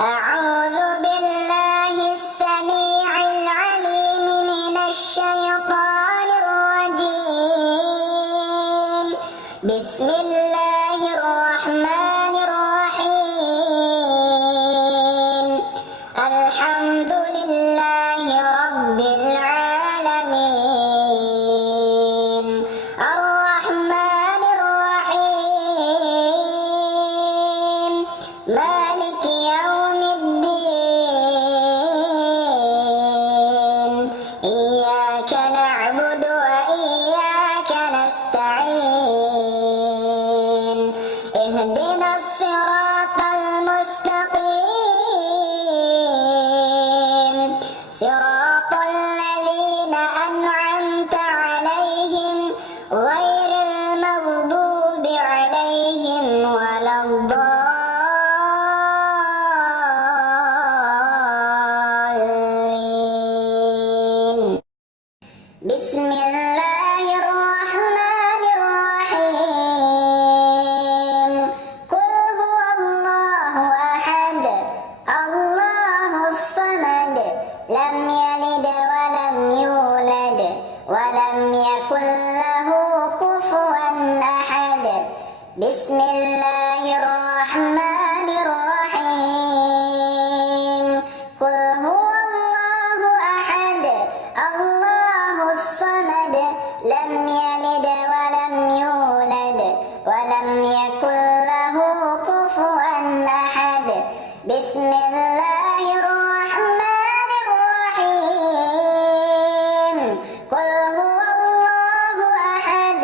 أعوذ بالله السميع العليم من الشيطان الرجيم. بسم الله الرحمن الرحيم. الحمد لله رب العالمين. الرحمن الرحيم. مالك يوم الدين. إياك نعبد وإياك نستعين. اهدنا الصراط المستقيم. صراط الذين أنعمت عليهم غير المغضوب عليهم ولا الضالين. بسم الله الرحمن الرحيم. قل هو الله أحد الله الصمد لم يلد ولم يولد ولم يكن له كفوا أحد. بسم الله الرحمن الرحيم. قل هو الله أحد الله الصمد لم يلد ولم يولد ولم يكن له كفوا أحد. بسم الله الرحمن الرحيم. قل هو الله أحد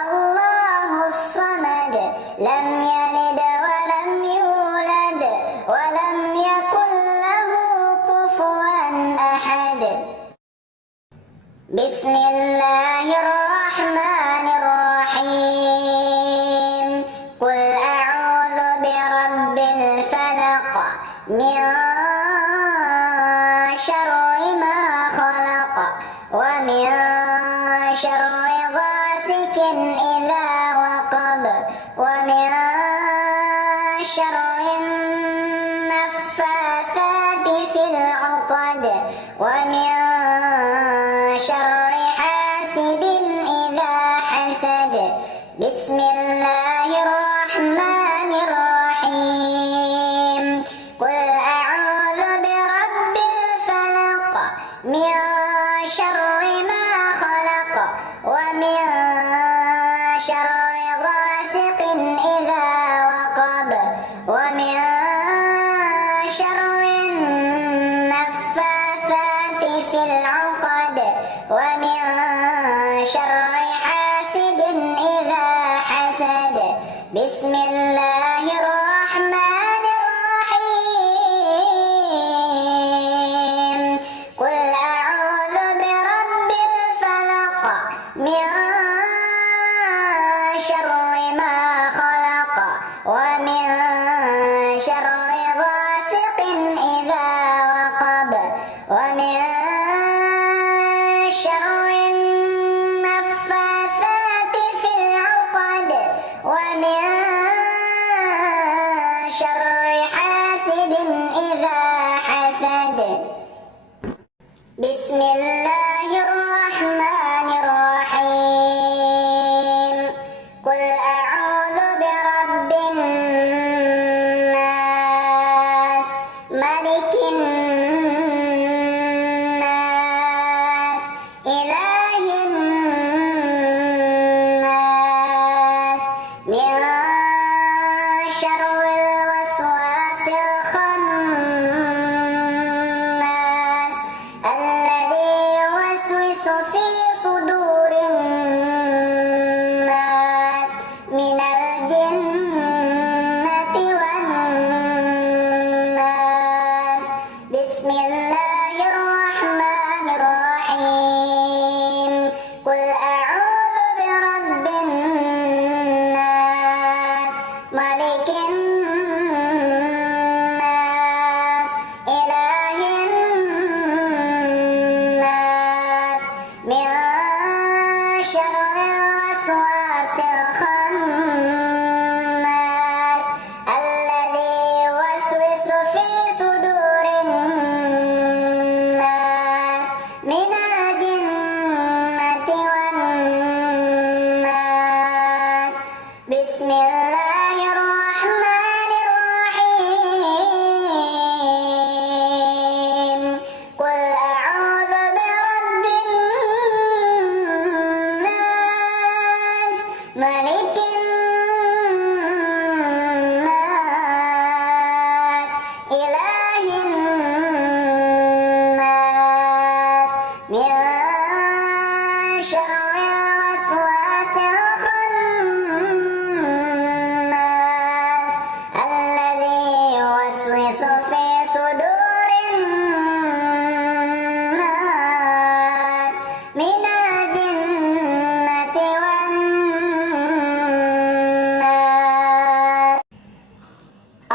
الله الصمد لم يلد ولم يولد ولم يكن له كفوا أحد. بسم الله الرحمن الرحيم. قل أعوذ برب الفلق من شر ما خلق ومن شر غاسق إذا وقب ومن شر النفاثات في العقد ومن شر حاسد إذا حسد. بسم الله الرحمن الرحيم. قل أعوذ برب الفلق من شر ما خلق ومن شر غاسق إذا وقب ومن شر النفاثات في العقد ومن شر حاسد إذا حسد. بسم الله الرحمن الرحيم. قل أعوذ برب الفلق من شر ما خلق ومن شر غاسق إذا وقب ومن شر النفاثات في العقد ومن شر حاسد إذا حسد. بسم الله الرحمن الرحيم. قل أعوذ برب الناس ملك الناس إله الناس من شر الوسواس الخناس الذي يوسوس في صدور الناس من الجنة والناس. بسم الله الرحمن الرحيم. قل أعوذ برب الناس ملك الناس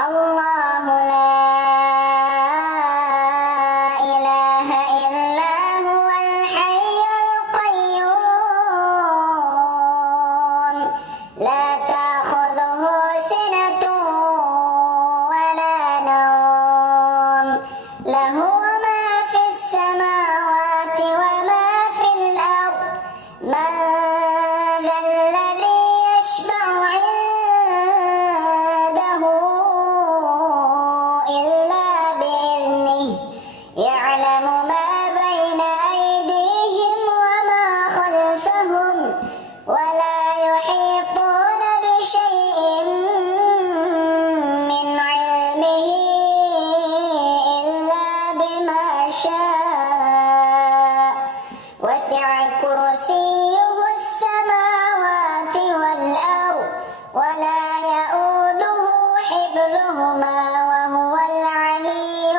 الله لا إله إلا هو الحي القيوم لا تأخذه سنة ولا نوم له ما في السماوات وما في الأرض من ذا الذي يشفع عنده إلا بإذنه يعلم ما بين أيديهم وما خلفهم ولا يحيطون بشيء من علمه إلا بما شاء وسع كرسيه السماوات والأرض ولا يؤوده حفظهما وهو العلي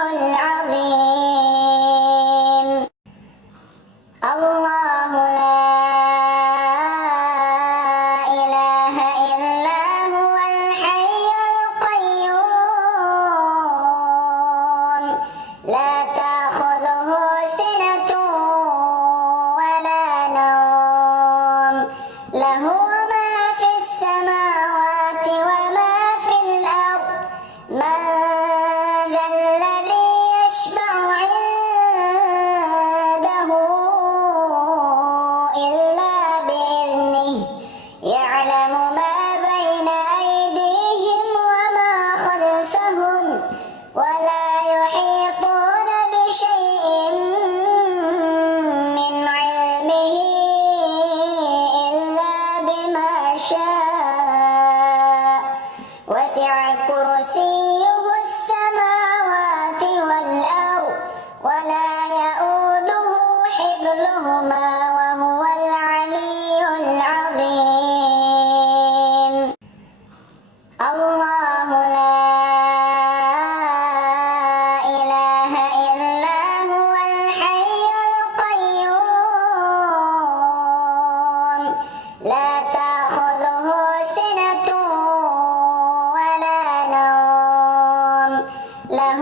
العظيم الله لا إله إلا هو الحي القيوم لا تأخذه سنة ولا نوم له ما في السماوات وما في الأرض من ذا الذي يشفع عنده إلا بإذنه يعلم ما بين أيديهم وما خلفهم ولا يحيطون بشيء من علمه إلا بما شاء وسع كرسيه السماوات والأرض ولا يؤوده حفظهما وهو العلي العظيم الله لا إله إلا هو الحي القيوم لا تأخذه سنة ولا نوم له